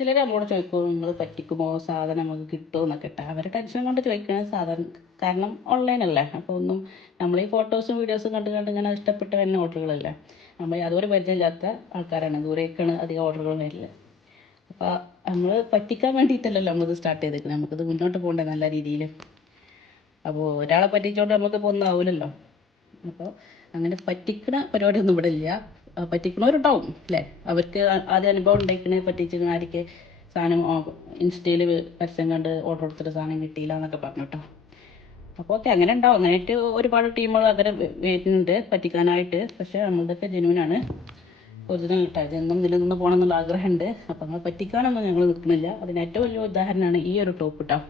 ചിലർ നമ്മളോട് ചോദിക്കും നിങ്ങൾ പറ്റിക്കുമോ, സാധനം നമുക്ക് കിട്ടുമോ എന്നൊക്കെ ഇട്ടാൽ അവരെ ടെൻഷൻ കൊണ്ട് ചോദിക്കുന്നത് സാധാരണ. കാരണം ഓൺലൈനല്ലേ, അപ്പോൾ ഒന്നും നമ്മൾ ഈ ഫോട്ടോസും വീഡിയോസും കണ്ട് കണ്ട് ഇങ്ങനെ ഇഷ്ടപ്പെട്ട് വരുന്ന ഓർഡറുകളല്ലേ. നമ്മൾ അതുപോലെ പരിചയമില്ലാത്ത ആൾക്കാരാണ്, ദൂരേക്കാണ് അധികം ഓർഡറുകൾ വരില്ല. അപ്പോൾ നമ്മൾ പറ്റിക്കാൻ വേണ്ടിയിട്ടല്ലല്ലോ നമ്മളിത് സ്റ്റാർട്ട് ചെയ്തേക്കുന്നത്, നമുക്കിത് മുന്നോട്ട് പോകണ്ടേ നല്ല രീതിയിൽ. അപ്പോൾ ഒരാളെ പറ്റിച്ചുകൊണ്ട് നമുക്കിപ്പോൾ ഒന്നും ആവില്ലല്ലോ. അപ്പോൾ അങ്ങനെ പറ്റിക്കണ പരിപാടിയൊന്നും ഇവിടെ ഇല്ല. പറ്റിക്കണവരുണ്ടാവും അല്ലേ, അവർക്ക് ആദ്യം അനുഭവം ഉണ്ടായിക്കണേ പറ്റിച്ചിരുന്ന ആർക്ക് സാധനം ഇൻസ്റ്റയിൽ പരസ്യം കണ്ട് ഓർഡർ കൊടുത്തിട്ട് സാധനം കിട്ടിയില്ല എന്നൊക്കെ പറഞ്ഞു കേട്ടോ. അപ്പോൾ ഓക്കെ, അങ്ങനെ ഉണ്ടാവും. അങ്ങനെയായിട്ട് ഒരുപാട് ടീമുകൾ അങ്ങനെ വരുന്നുണ്ട് പറ്റിക്കാനായിട്ട്. പക്ഷേ നമ്മളുടെയൊക്കെ ജെന്യൂനാണ്, ഒറിജിനൽ കിട്ടാൻ ഇതെന്നും നിലനിന്ന് പോകണം എന്നുള്ള ആഗ്രഹമുണ്ട്. അപ്പോൾ നമ്മൾ പറ്റിക്കാനൊന്നും ഞങ്ങൾ നിൽക്കുന്നില്ല. അതിന് ഏറ്റവും വലിയ ഉദാഹരണമാണ് ഈ ഒരു ടോപ്പ് കേട്ടോ.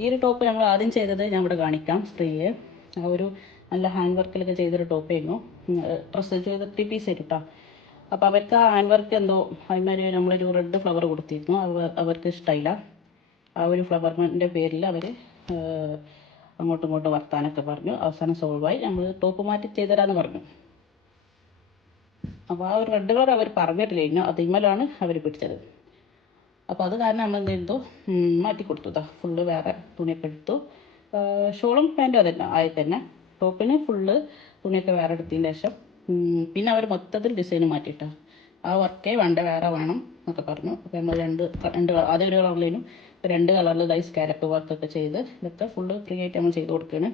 ഈ ഒരു ടോപ്പ് നമ്മൾ ആദ്യം ചെയ്തത് ഞാൻ ഇവിടെ കാണിക്കാം സ്ത്രീയെ. ആ ഒരു നല്ല ഹാൻഡ് വർക്കിലൊക്കെ ചെയ്തൊരു ടോപ്പായിരുന്നു. ഡ്രസ്സ് ചെയ്ത് 3 പീസ് ആയിട്ട് കേട്ടോ. അപ്പോൾ അവർക്ക് ആ ഹാൻഡ് വർക്ക് എന്തോ അതിന്മേൽ നമ്മളൊരു റെഡ് ഫ്ലവർ കൊടുത്തിരുന്നു, അവർക്ക് ഇഷ്ടമായില്ല. ആ ഒരു ഫ്ലവറിൻ്റെ പേരിൽ അവർ അങ്ങോട്ടും ഇങ്ങോട്ടും വർത്താനൊക്കെ പറഞ്ഞു. അവസാനം സോൾവായി, നമ്മൾ ടോപ്പ് മാറ്റി ചെയ്തുതരാമെന്ന് പറഞ്ഞു. അപ്പോൾ ആ ഒരു റെഡ് കളർ അവർ പറഞ്ഞിട്ടില്ല, അതിന്മേലാണ് അവർ പിടിച്ചത്. അപ്പോൾ അത് കാരണം നമ്മൾ എന്ത് ചെയ്തു, മാറ്റി കൊടുത്തു. ഫുള്ള് വേറെ തുണിയൊക്കെ എടുത്തു. ഷോളും പാൻറ്റും അതന്നെ ആയി തന്നെ. ടോപ്പിന് ഫുള്ള് തുണിയൊക്കെ വേറെ എടുത്തതിന് ശേഷം പിന്നെ അവർ മൊത്തത്തിൽ ഡിസൈൻ മാറ്റിയിട്ടാണ്. ആ വർക്കേ വേണ്ട, വേറെ വേണം എന്നൊക്കെ പറഞ്ഞു. അപ്പോൾ നമ്മൾ രണ്ട് ആദ്യം ഒരു കളറിലേനും 2 കളറിൽ ഇതായി സ്കാലപ്പ് വർക്കൊക്കെ ചെയ്ത് ഇതൊക്കെ ഫുള്ള് ഫ്രീ ആയിട്ട് നമ്മൾ ചെയ്ത് കൊടുക്കുകയാണ്.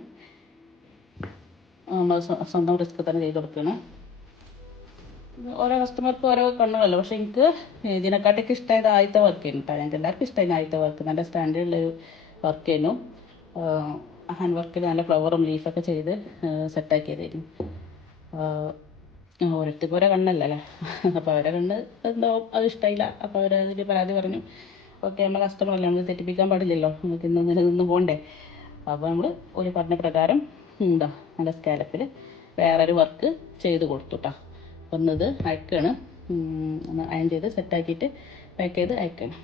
നമ്മൾ സ്വന്തം റിസ്ക് തന്നെ ചെയ്ത് കൊടുക്കുകയാണ്. ഓരോ കസ്റ്റമർക്കും ഓരോ കണ്ണുകളല്ലോ. പക്ഷേ എനിക്ക് ഇതിനെക്കാട്ടൊക്കെ ഇഷ്ടമായത് ആദ്യത്തെ വർക്കായിരുന്നു കേട്ടോ. ഞങ്ങൾക്ക് എല്ലാവർക്കും ഇഷ്ടമായിരുന്നു ആദ്യത്തെ വർക്ക്, നല്ല സ്റ്റാൻഡേർഡുള്ളൊരു വർക്കായിരുന്നു. ഹാൻഡ് വർക്കിൽ നല്ല ഫ്ലവറും ലീഫൊക്കെ ചെയ്ത് സെറ്റാക്കിയതായിരുന്നു. ഓരോരുത്തർക്ക് ഓരോ കണ്ണല്ലേ അല്ലേ. അപ്പോൾ അവരെ കണ്ണ് എന്തോ അത് ഇഷ്ടമായില്ല. അപ്പോൾ അവരതിൽ പരാതി പറഞ്ഞു. ഓക്കെ, നമ്മൾ കസ്റ്റമറല്ലേ, നമ്മൾ തെറ്റിപ്പിക്കാൻ പാടില്ലല്ലോ, നമുക്ക് ഇന്ന് നിലനിന്ന് പോകണ്ടേ. അപ്പോൾ നമ്മൾ ഒരു പറഞ്ഞ പ്രകാരം നല്ല സ്കാലപ്പിൽ വേറൊരു വർക്ക് ചെയ്ത് കൊടുത്തു കേട്ടോ. അപ്പോൾ ഇന്നത് അയക്കുകയാണ്, ഒന്ന് അയൺ ചെയ്ത് സെറ്റാക്കിയിട്ട് പാക്ക് ചെയ്ത് അയക്കണം.